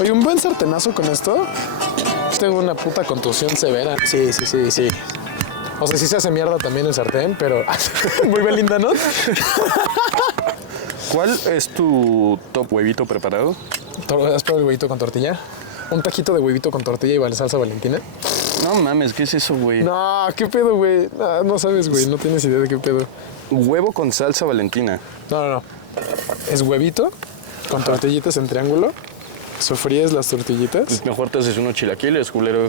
Oye, un buen sartenazo con esto. Tengo una puta contusión severa. Sí. O sea, sí se hace mierda también el sartén, pero muy Belinda, ¿no? ¿Cuál es tu top huevito preparado? ¿Has probado el huevito con tortilla? Un taquito de huevito con tortilla y salsa Valentina. No mames, ¿qué es eso, güey? No, ¿qué pedo, güey? No sabes, güey, no tienes idea de qué pedo. Huevo con salsa Valentina. No. Es huevito con tortillitas en triángulo. Sofríes las tortillitas. Mejor te haces unos chilaquiles, culero.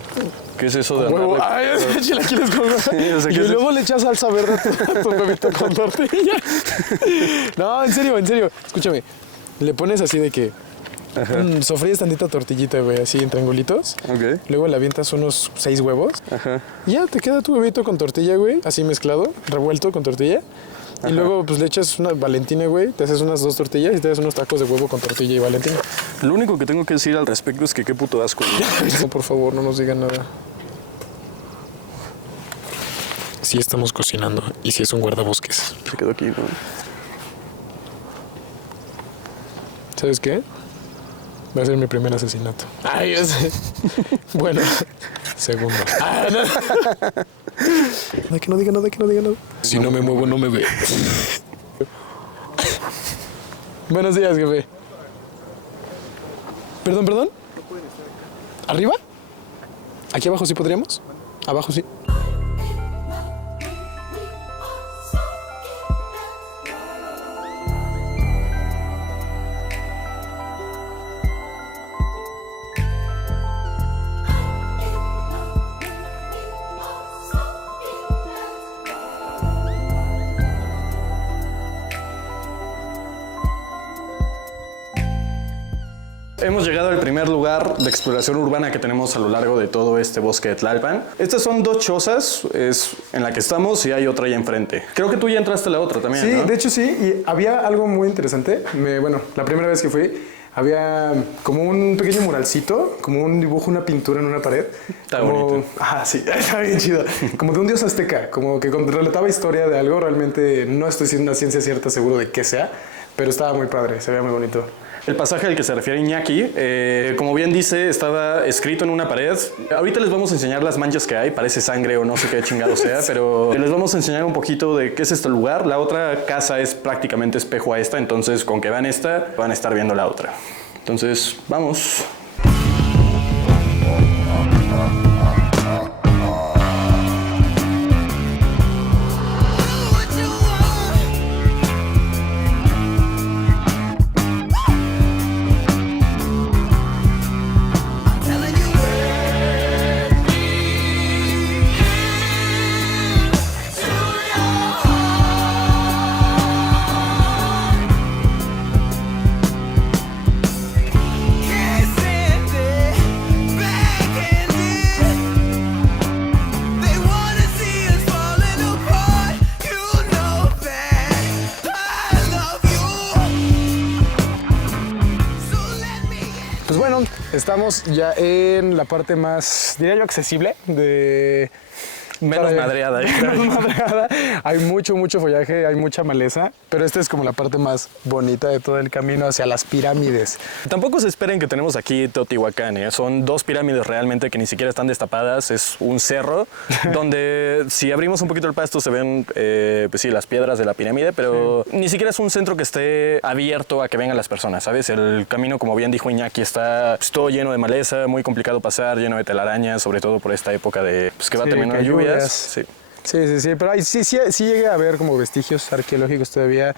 ¿Qué es eso de Huevo. andarle? Ay, chilaquiles con huevo. Sí, o sea, Y ¿qué es luego le echas salsa verde a tu huevito con tortilla. No, en serio. Escúchame. Le pones así de que sofríes tantita tortillita, güey, así en triangulitos. Ok. Luego le avientas unos 6 huevos. Ajá. Y ya te queda tu huevito con tortilla, güey, así mezclado, revuelto con tortilla. Y luego pues le echas una Valentina, güey, te haces unas 2 tortillas y te haces unos tacos de huevo con tortilla y Valentina. Lo único que tengo que decir al respecto es que qué puto asco. No, por favor, no nos digan nada. Sí estamos cocinando y sí es un guardabosques. Se quedó aquí, ¿no? ¿Sabes qué? Va a ser mi primer asesinato. Ay, ya sé. Bueno, segundo. No, que no diga nada. Si no me muevo, no me ve. Buenos días, jefe. Perdón. ¿Arriba? ¿Aquí abajo sí podríamos? Abajo sí. Hemos llegado al primer lugar de exploración urbana que tenemos a lo largo de todo este bosque de Tlalpan. Estas son 2 chozas, es en la que estamos y hay otra ahí enfrente. Creo que tú ya entraste a la otra también, Sí, ¿no? de hecho sí, y había algo muy interesante. Bueno, la primera vez que fui, había como un pequeño muralcito, como un dibujo, una pintura en una pared. Está como, bonito. Sí, está bien chido. Como de un dios azteca, como que relataba historia de algo. Realmente no estoy siendo una ciencia cierta seguro de qué sea, pero estaba muy padre, se veía muy bonito. El pasaje al que se refiere Iñaki, como bien dice, estaba escrito en una pared. Ahorita les vamos a enseñar las manchas que hay, parece sangre o no sé qué chingado sea, pero les vamos a enseñar un poquito de qué es este lugar. La otra casa es prácticamente espejo a esta, entonces con que vean esta, van a estar viendo la otra. Entonces, vamos. Pues bueno, estamos ya en la parte más, diría yo, accesible de... Menos madreada. Menos madreada. Hay mucho follaje, hay mucha maleza, pero esta es como la parte más bonita de todo el camino hacia las pirámides. Tampoco se esperen que tenemos aquí Teotihuacán, ¿eh? Son 2 pirámides realmente que ni siquiera están destapadas. Es un cerro donde si abrimos un poquito el pasto se ven, pues sí, las piedras de la pirámide, pero ni siquiera es un centro que esté abierto a que vengan las personas, ¿sabes? El camino, como bien dijo Iñaki, está pues, todo lleno de maleza, muy complicado pasar, lleno de telarañas, sobre todo por esta época de pues, que va a terminar lluvias. Sí. Sí, pero sí llega a haber como vestigios arqueológicos todavía.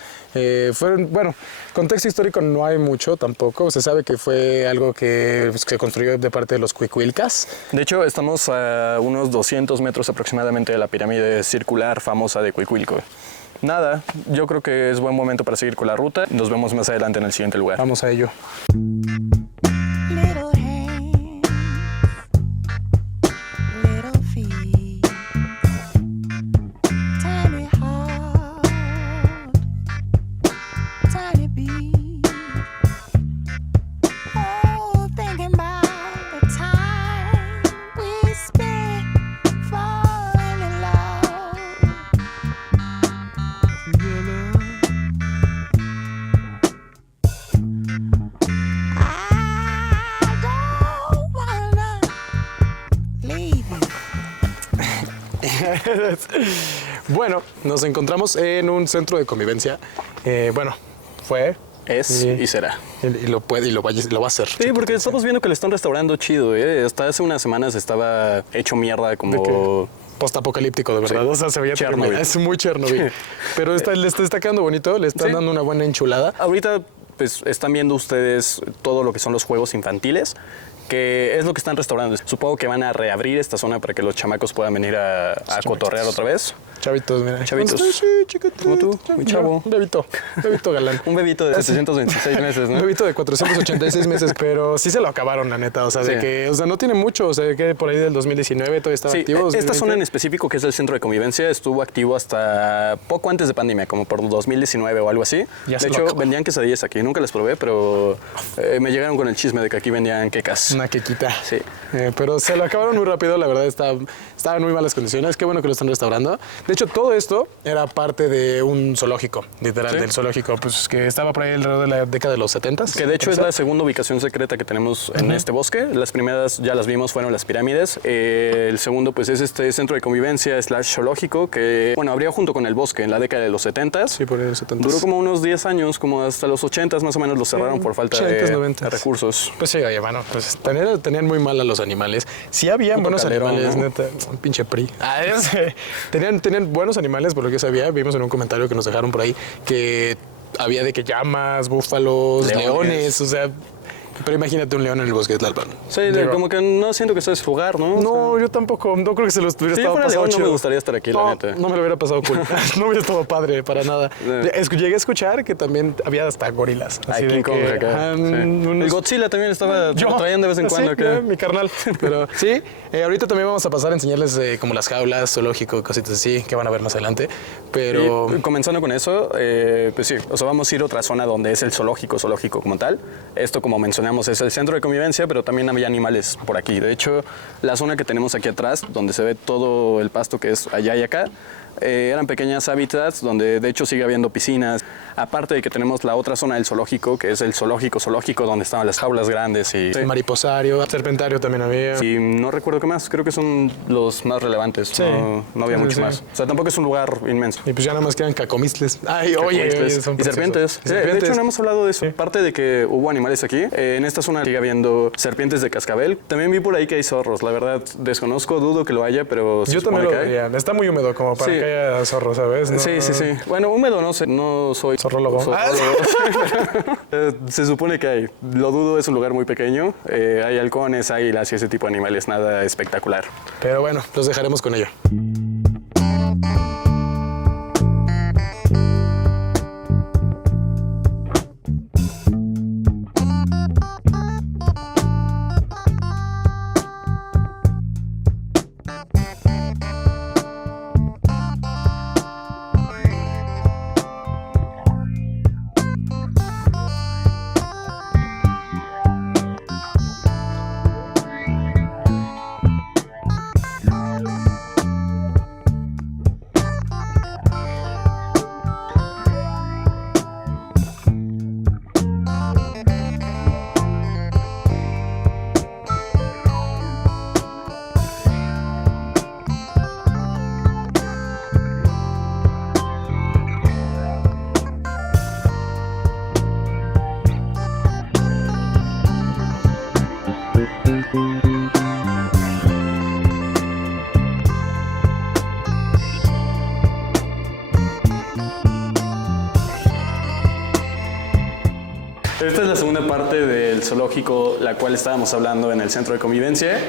Bueno, contexto histórico no hay mucho tampoco. Se sabe que fue algo que se construyó de parte de los Cuicuilcas. De hecho, estamos a unos 200 metros aproximadamente de la pirámide circular famosa de Cuicuilco. Nada, yo creo que es buen momento para seguir con la ruta. Nos vemos más adelante en el siguiente lugar. Vamos a ello. I Bueno, nos encontramos en un centro de convivencia. Bueno, fue... Es y será. Y lo puede y lo va a hacer. Sí, porque estamos viendo que le están restaurando chido, ¿eh? Hasta hace unas semanas estaba hecho mierda como... Postapocalíptico, de verdad. Sí. O sea, se veía Chernobyl. terrible. Es muy Chernobyl. Pero le está quedando bonito, le están dando una buena enchulada. Ahorita pues están viendo ustedes todo lo que son los juegos infantiles, que es lo que están restaurando. Supongo que van a reabrir esta zona para que los chamacos puedan venir a cotorrear otra vez. Chavitos, mira. Chavitos. Sí, chiquitito. Como tú, mi chavo. Un bebito galán. Un bebito de 726 meses, Un ¿no? bebito de 486 meses, pero sí se lo acabaron, la neta. O sea, Sí. de que, o sea, no tiene mucho. O sea, que por ahí del 2019 todavía estaba Sí, activo. esta 2020. zona en específico, que es el centro de convivencia, estuvo activo hasta poco antes de pandemia, como por 2019 o algo así. Ya De se lo hecho, acabó. vendían quesadillas aquí. Nunca las probé, pero me llegaron con el chisme de que aquí vendían quecas. Una quequita. Sí. Pero se lo acabaron muy rápido, la verdad, estaba en muy malas condiciones. Qué bueno que lo están restaurando. De hecho, todo esto era parte de un zoológico, literal, Sí. del zoológico, pues que estaba por ahí alrededor de la década de los 70s. Que de hecho es la segunda ubicación secreta que tenemos en este bosque. Las primeras ya las vimos, fueron las pirámides. El segundo pues es este centro de convivencia / zoológico que, bueno, abrió junto con el bosque en la década de los 70s. Sí, por ahí de los 70s. Duró como unos 10 años, como hasta los 80s más o menos lo cerraron por falta 80s, de 90s. recursos. Pues sí, oye, bueno, pues tenían muy mal a los animales. Sí habían Puto buenos Calderón, animales, ¿no? neta. Un pinche PRI. Tenían buenos animales, por lo que sabía. Vimos en un comentario que nos dejaron por ahí que había de que llamas, búfalos, leones, o sea... Pero imagínate un león en el bosque de Tlalpan. Sí, Digo, como que no siento que sabes jugar, ¿no? no, yo tampoco. No creo que se los hubiera Si yo estado fuera pasado león, no me chido. gustaría estar aquí, la No, neta. no me lo hubiera pasado cool. No hubiera estado padre para nada. Llegué a escuchar que también había hasta gorilas. Ah, Así de King Kong que, acá. ajá, Sí. unos- El Godzilla también estaba, lo traían de vez en sí, cuando acá. mi carnal. Pero sí, ahorita también vamos a pasar a enseñarles como las jaulas, zoológico, cositas así, que van a ver más adelante. Pero Y comenzando con eso, pues sí, o sea, vamos a ir a otra zona donde es el zoológico como tal. Esto, como mencionamos, es el centro de convivencia, pero también había animales por aquí. De hecho, la zona que tenemos aquí atrás, donde se ve todo el pasto que es allá y acá, eran pequeñas hábitats donde de hecho sigue habiendo piscinas. Aparte de que tenemos la otra zona del zoológico, que es el zoológico, donde estaban las jaulas grandes y... mariposario, serpentario también había. Y no recuerdo qué más, creo que son los más relevantes. Sí. No había Sí, mucho sí. más. O sea, tampoco es un lugar inmenso. Y pues ya nada más quedan cacomistles. Ay, oye, Cacahuistles son y preciosos. serpientes. Y De serpientes. hecho, no hemos hablado de eso. Sí. Aparte de que hubo animales aquí, en esta zona sigue habiendo serpientes de cascabel. También vi por ahí que hay zorros. La verdad, desconozco, dudo que lo haya, pero se Yo también supone lo que hay. vería. Está muy húmedo como para Sí. que haya zorro, ¿sabes? No- Sí, sí, sí. Bueno, húmedo no sé, no soy Zorrólogo. Se supone que hay. Lo dudo, es un lugar muy pequeño. Hay halcones, águilas y ese tipo de animales, nada espectacular. Pero bueno, los dejaremos con ello. Esta es la segunda parte del zoológico, la cual estábamos hablando en el centro de convivencia.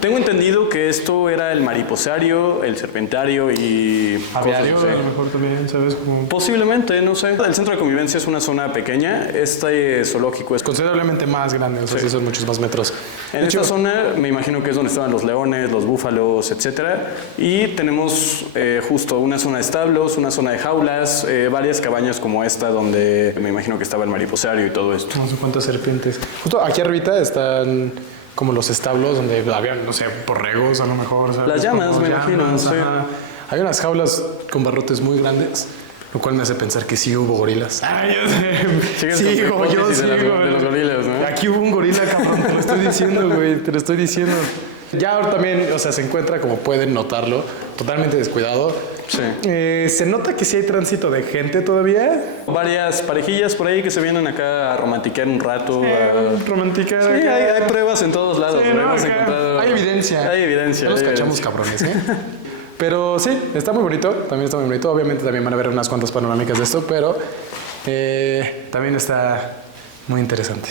Tengo entendido que esto era el mariposario, el serpentario y Aviario, cosas a así. lo mejor también, ¿sabes? Como... Posiblemente, no sé. El centro de convivencia es una zona pequeña. Este zoológico es... Considerablemente más grande, o sea, sí son muchos más metros. En esta zona me imagino que es donde estaban los leones, los búfalos, etcétera. Y tenemos justo una zona de establos, una zona de jaulas, varias cabañas como esta donde me imagino que estaba el mariposario y todo esto. No sé cuántas serpientes. Justo aquí arribita están como los establos donde había, no sé, borregos a lo mejor. ¿sabes? Las llamas, Como me imagino, sí. ajá. Hay unas jaulas con barrotes muy grandes, lo cual me hace pensar que sí hubo gorilas. Ay, yo sé. Sigues con tu hipótesis de los gorilas, ¿no? Aquí hubo un gorila, cabrón, te lo estoy diciendo, güey, te lo estoy diciendo. Ya ahora también, o sea, se encuentra, como pueden notarlo, totalmente descuidado. Sí. Se nota que sí hay tránsito de gente todavía. Varias parejillas por ahí que se vienen acá a romantiquear un rato. Romántica. Sí, hay pruebas en todos lados. Sí, ¿no? no, Hemos acá encontrado... hay evidencia. Hay evidencia. No los hay cachamos, evidencia. cabrones, ¿eh? Pero sí, está muy bonito. También está muy bonito. Obviamente también van a ver unas cuantas panorámicas de esto, pero también está muy interesante.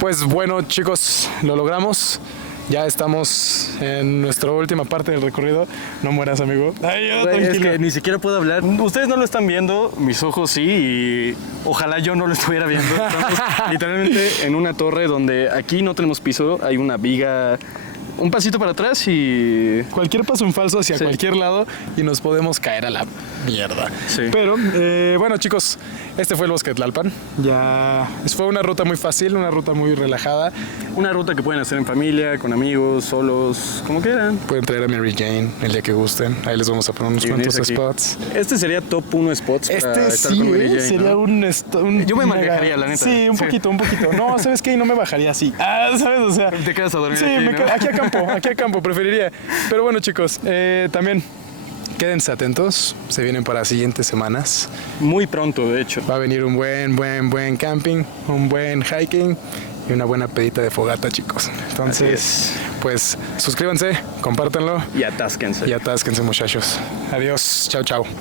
Pues bueno, chicos, lo logramos. Ya estamos en nuestra última parte del recorrido. No mueras, amigo. Ay, yo, Güey, es tranquilo. que ni siquiera puedo hablar. Ustedes no lo están viendo, mis ojos sí, y ojalá yo no lo estuviera viendo. Estamos literalmente en una torre donde aquí no tenemos piso, hay una viga, un pasito para atrás y... Cualquier paso en falso hacia Sí. cualquier lado y nos podemos caer a la mierda. Sí. Pero, bueno, chicos, este fue el Bosque de Tlalpan. Ya fue una ruta muy fácil, una ruta muy relajada. Una ruta que pueden hacer en familia, con amigos, solos, como quieran. Pueden traer a Mary Jane el día que gusten. Ahí les vamos a poner unos Y cuantos venirse aquí. spots. Este sería top 1 spots para Este estar sí, con Mary Jane, sería ¿no? un Yo me mega- manejaría, la neta. Sí, un Sí. poquito, un poquito. No, ¿sabes qué? Y no me bajaría así. ¿Sabes? O sea... Te quedas a dormir Sí, aquí, ¿no? aquí a campo, preferiría. Pero bueno, chicos, también quédense atentos. Se vienen para las siguientes semanas. Muy pronto, de hecho. Va a venir un buen camping, un buen hiking y una buena pedita de fogata, chicos. Entonces, pues suscríbanse, compártanlo Y atásquense. y atásquense, muchachos. Adiós, chao, chao.